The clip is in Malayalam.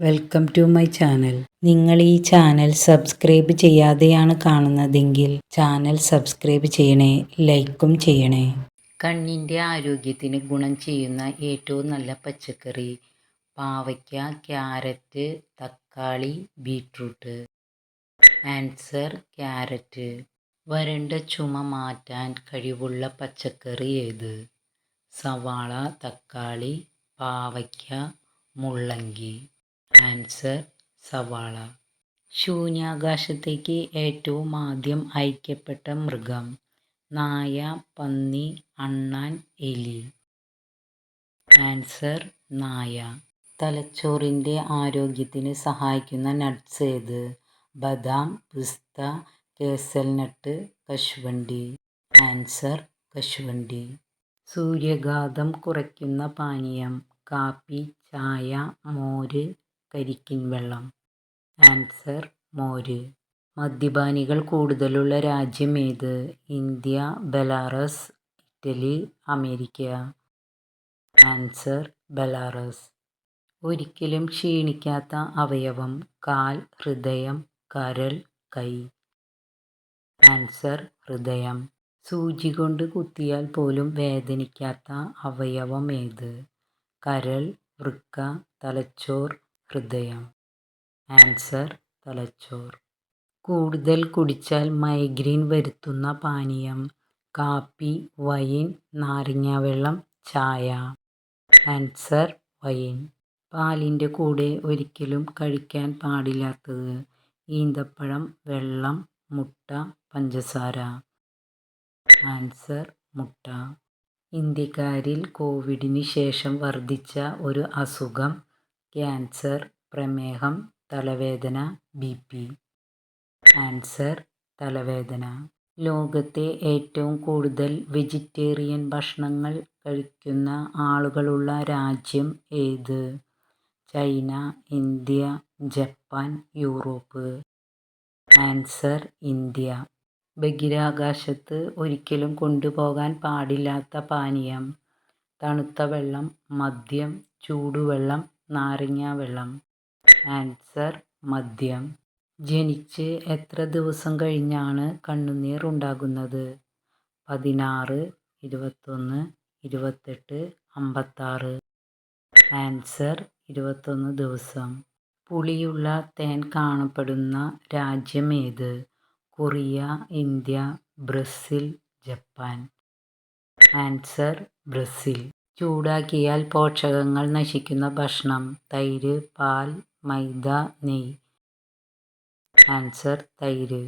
വെൽക്കം ടു മൈ ചാനൽ നിങ്ങൾ ഈ ചാനൽ സബ്സ്ക്രൈബ് ചെയ്യാതെയാണ് കാണുന്നതെങ്കിൽ ചാനൽ സബ്സ്ക്രൈബ് ചെയ്യണേ ലൈക്കും ചെയ്യണേ. കണ്ണിന്റെ ആരോഗ്യത്തിന് ഗുണം ചെയ്യുന്ന ഏറ്റവും നല്ല പച്ചക്കറി പാവയ്ക്ക ക്യാരറ്റ് തക്കാളി ബീട്രൂട്ട്. Answer carrot. വരണ്ട ചുമ മാറ്റാൻ കഴിവുള്ള പച്ചക്കറി ഏത്? സവാള തക്കാളി പാവയ്ക്ക മുള്ളങ്കി. ആൻസർ സവാള. ശൂന്യാകാശത്തേക്ക് ഏറ്റവും ആദ്യം അയക്കപ്പെട്ട മൃഗം നായ പന്നി അണ്ണാൻ എലി. ആൻസർ നായ. തലച്ചോറിന്റെ ആരോഗ്യത്തിന് സഹായിക്കുന്ന നട്ട്സ് ഏത്? ബദാം പിസ്ത കേസൽനട്ട് കശുവണ്ടി. ആൻസർ കശുവണ്ടി. സൂര്യഘാതം കുറയ്ക്കുന്ന പാനീയം കാപ്പി ചായ മോര് കരിക്കിൻ വെള്ളം. ആൻസർ മോര്. മദ്യപാനികൾ കൂടുതലുള്ള രാജ്യം ഏത്? India Belarus Italy America. Answer Belarus. ഒരിക്കലും ക്ഷീണിക്കാത്ത അവയവം കാൽ ഹൃദയം കരൾ കൈ. ആൻസർ ഹൃദയം. സൂചി കൊണ്ട് കുത്തിയാൽ പോലും വേദനിക്കാത്ത അവയവം ഏത്? കരൾ വൃക്ക തലച്ചോർ ഹൃദയം. ആൻസർ തലച്ചോർ. കൂടുതൽ കുടിച്ചാൽ മൈഗ്രെയിൻ വരുത്തുന്ന പാനീയം. കാപ്പി വൈൻ നാരങ്ങാവെള്ളം ചായ. Answer wine. പാലിന്റെ കൂടെ ഒരിക്കലും കഴിക്കാൻ പാടില്ലാത്തത്. ഈന്തപ്പഴം വെള്ളം മുട്ട പഞ്ചസാര. ആൻസർ മുട്ട. ഇന്ത്യക്കാരിൽ കോവിഡിന് ശേഷം വർദ്ധിച്ച ഒരു അസുഖം ക്യാൻസർ പ്രമേഹം തലവേദന ബി പി. ആൻസർ തലവേദന. ലോകത്തെ ഏറ്റവും കൂടുതൽ വെജിറ്റേറിയൻ ഭക്ഷണങ്ങൾ കഴിക്കുന്ന ആളുകളുള്ള രാജ്യം ഏത്? China India Japan Europe. Answer India. ബഹിരാകാശത്ത് ഒരിക്കലും കൊണ്ടുപോകാൻ പാടില്ലാത്ത പാനീയം. തണുത്ത വെള്ളം മദ്യം ചൂടുവെള്ളം നാരങ്ങാ വെള്ളം. ആൻസർ മദ്യം. ജനിച്ച് എത്ര ദിവസം കഴിഞ്ഞാണ് കണ്ണുനീർ ഉണ്ടാകുന്നത്? പതിനാറ് ഇരുപത്തൊന്ന് ഇരുപത്തെട്ട് അമ്പത്താറ്. ആൻസർ ഇരുപത്തൊന്ന് ദിവസം. പുളിയുള്ള തേൻ കാണപ്പെടുന്ന രാജ്യം ഏത് Korea India Brazil Japan. Answer Brazil. ചൂടാക്കിയാൽ പോഷകങ്ങൾ നശിക്കുന്ന ഭക്ഷണം. തൈര് പാൽ മൈദ നെയ് ആൻസർ തൈര്.